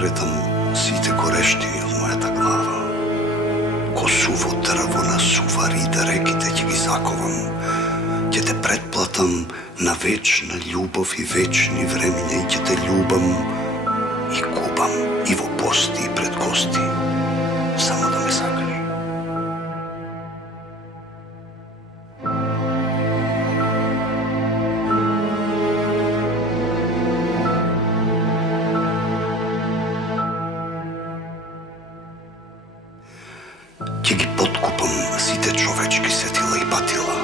Претам сите горещи од мојата глава. Ко суво дрво на сувари да реките ќе ги заковам. Ќе те предплатам на вечна љубов и вечни времиња и ќе те љубам и купам и во пости и пред гости. Само да ме сакаш. Ќе ги подкупам сите човечки сетила и патила,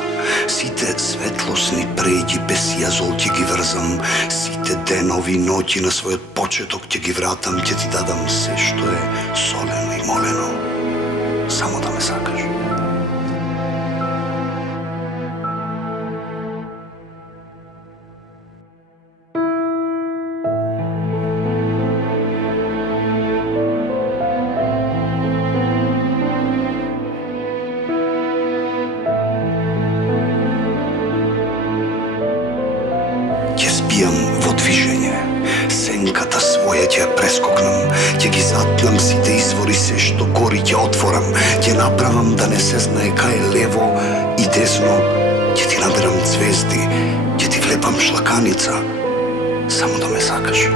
сите светлосни преѓи без јазол ќе ги врзам, сите денови и ноќи на својот почеток ќе ги вратам, ќе ти дадам се што е солено и молено, само да ме сакаш. Ќе спијам во движење, сенката своја ќе ја прескокнам, ќе ги затнам сите извори, се што гори ќе отворам, ќе направам да не се знае кај е лево и десно, ќе ти наберам звезди, ќе ти влепам шлаканица, само да ме сакаш.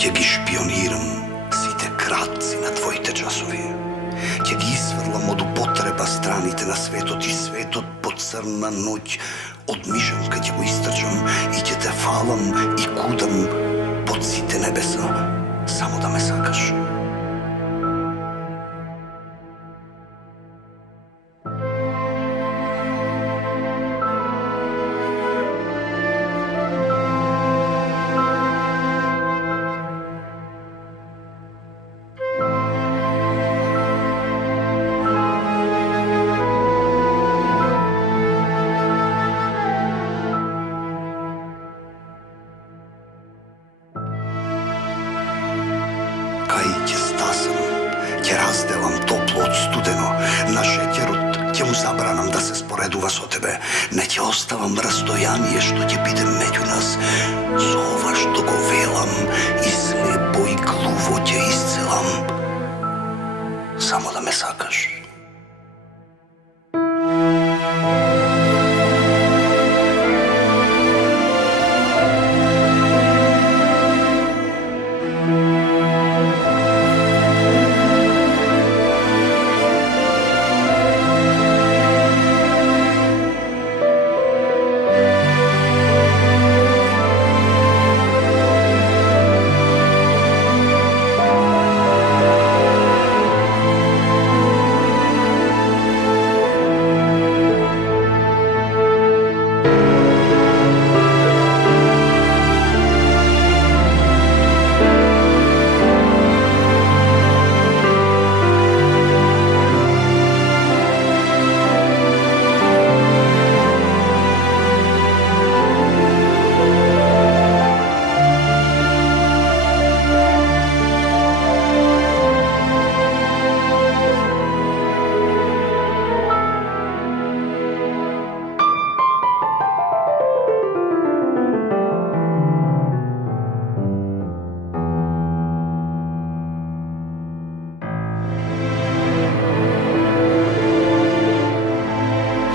Ќе ги шпионирам сите кратци на твоите часови. Ќе ги исфрлам од употреба страните на светот и светот по црна ноќ од мишамка ќе го истрчам и ќе те фалам и кудам под сите небеса, само да ме сакаш. Кај ќе стасам, ќе разделам топло од студено, на шеќерот ќе му забранам да се споредува со тебе, не ќе оставам растојание што ќе биде меѓу нас, со ова што го велам и слепо и глуво ќе исцелам, само да ме сакаш.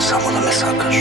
Само да ме сакаш.